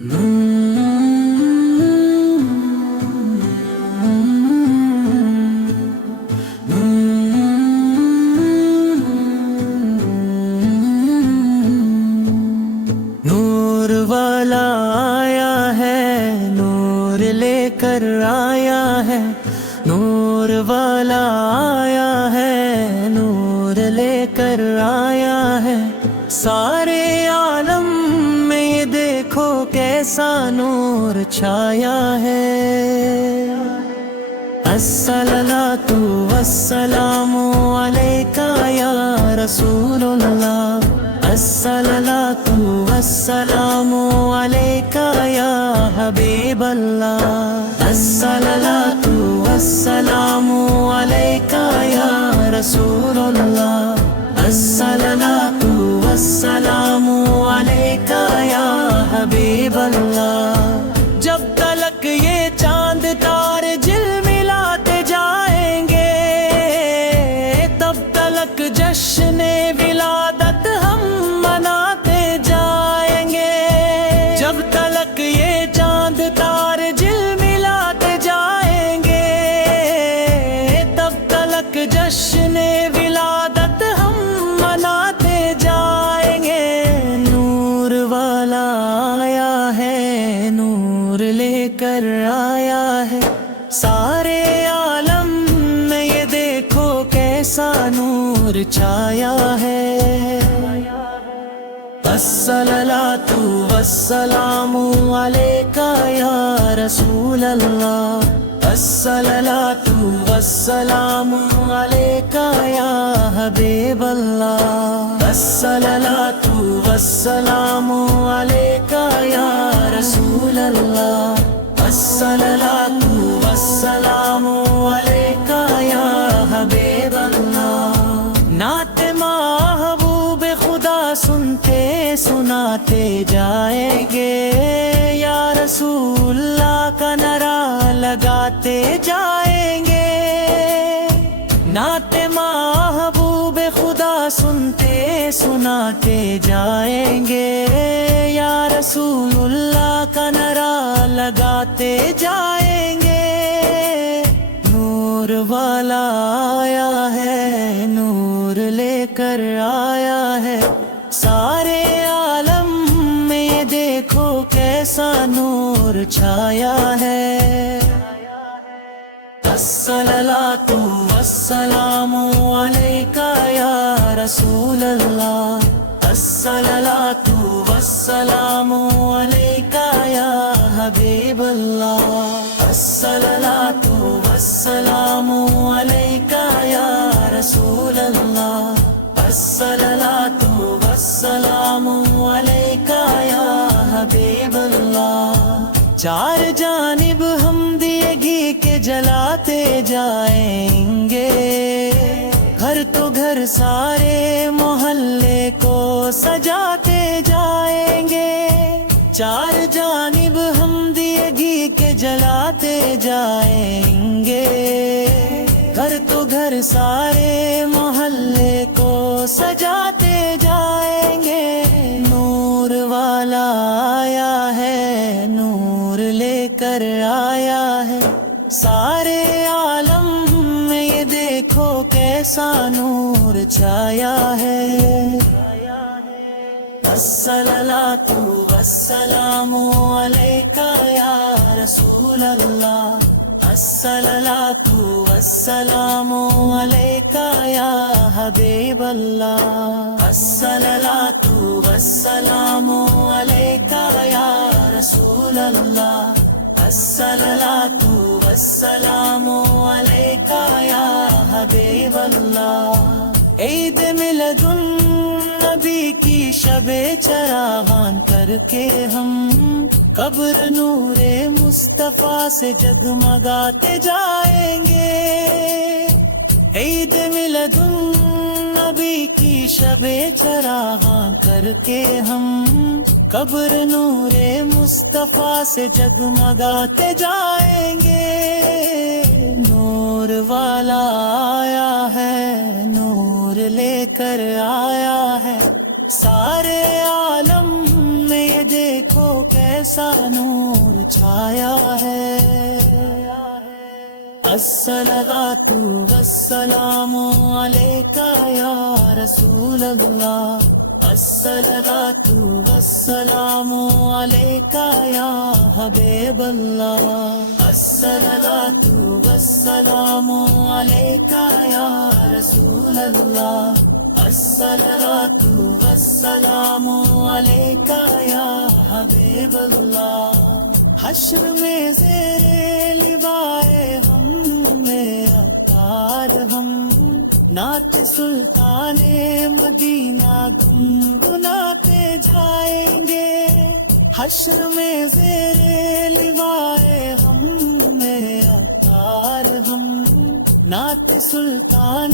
نور والا آیا ہے، نور لے کر آیا ہے، نور والا آیا ہے، نور لے کر آیا ہے، سارے عالم میں یہ دیکھو کیسا نور چھایا ہے۔ الصلاۃ والسلام علیکہ یا رسول اللہ، الصلاۃ والسلام علیکہ یا حبیب اللہ، الصلاۃ والسلام علیکہ یا رسول اللہ، الصلاۃ والسلام علیکہ یا حبیب اللہ۔ جب تلک یہ چاند تارے جھلملاتے جائیں گے، تب تلک جشن ولادت ہم مناتے جائیں گے۔ جب تلک یہ چاند تارے جھلملاتے جائیں گے، تب تلک جشن ولادت ہم مناتے جائیں گے۔ نور والا آیا ہے، نور لے کر آیا ہے، سارے عالم میں یہ دیکھو کیسا نور چھایا ہے۔ الصلاۃ والسلام علیکہ یا رسول اللہ، الصلاۃ والسلام علیکہ یا حبیب اللہ، الصلاۃ والسلام علیکہ یا رسول اللہ، الصلاۃ والسلام علیکہ یا حبیب اللہ۔ نعت محبوب خدا سنتے سناتے جائیں گے، یا رسول اللہ کا نعرہ لگاتے جائیں گے۔ نعت محبوب خدا سنتے سناتے جائیں گے، یا رسول اللہ کا نعرہ لگاتے جائیں گے۔ نور والا آیا ہے، نور لے کر آیا ہے، سارے عالم میں یہ دیکھو کیسا نور چھایا ہے۔ الصلاۃ والسلام علیکہ یا رسول اللہ، الصلاۃ والسلام علیکہ یا حبیب اللہ، الصلاۃ والسلام علیکہ یا رسول اللہ، الصلاۃ والسلام علیکہ یا حبیب اللہ۔ چار جانب ہم دیے گھی کے جلاتے جائیں گے، گھر تو گھر سارے محلے کو سجاتے جائیں گے۔ چار جانب ہم دیے گھی کے جلاتے جائیں گے، گھر تو گھر سارے محلے کو سجاتے جائیں گے۔ نور والا آیا ہے، نور لے کر آیا ہے، سارے عالم میں یہ دیکھو کیسا نور چھایا ہے۔ الصلاۃ والسلام علیکہ یا رسول اللہ، الصلاۃ والسلام علیکہ یا حبیب اللہ، الصلاۃ والسلام علیکہ یا رسول اللہ، الصلاۃ والسلام علیکہ یا حبیب اللہ۔ عید ملاد النبی کی شب چراغاں کر کے ہم قبر نور مصطفیٰ سے جگمگاتے جائیں گے۔ عید ملاد النبی کی شب چراغاں کر کے ہم قبر نور مصطفیٰ سے جگمگاتے جائیں گے۔ نور والا آیا ہے، نور لے کر آیا ہے، سارے عالم میں یہ دیکھو کیسا نور چھایا ہے۔ الصلاۃ والسلام علیک یا رسول اللہ، الصلاۃ والسلام علیک یا حبیب اللہ، الصلاۃ والسلام علیک یا رسول اللہ، الصلاۃ والسلام علیک یا حبیب اللہ۔ حشر میں زیر لوائے ہم میں عطار ہم، نعت سلطان مدینہ گنگناتے جائیں گے۔ حشر میں زیر لوائے ہم میں عطار ہم، نعت سلطان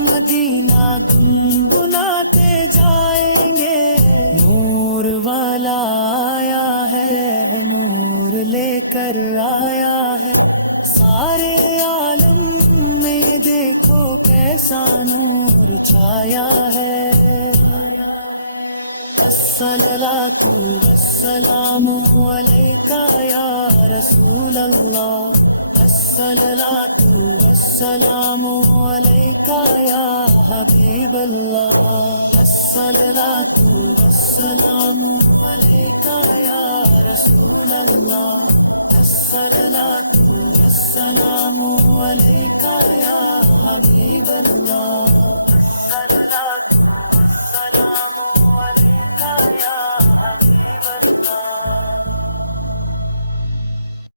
مدینہ گنگناتے جائیں گے۔ نور والا آیا ہے، نور لے کر آیا ہے، سارے عالم میں یہ دیکھو کیسا نور چھایا ہے۔ الصلاۃ والسلام علیک یا رسول اللہ، الصلاۃ والسلام علیک یا حبیب اللہ، الصلاۃ والسلام علیک یا رسول اللہ، الصلاۃ والسلام علیک یا حبیب اللہ، الصلاۃ والسلام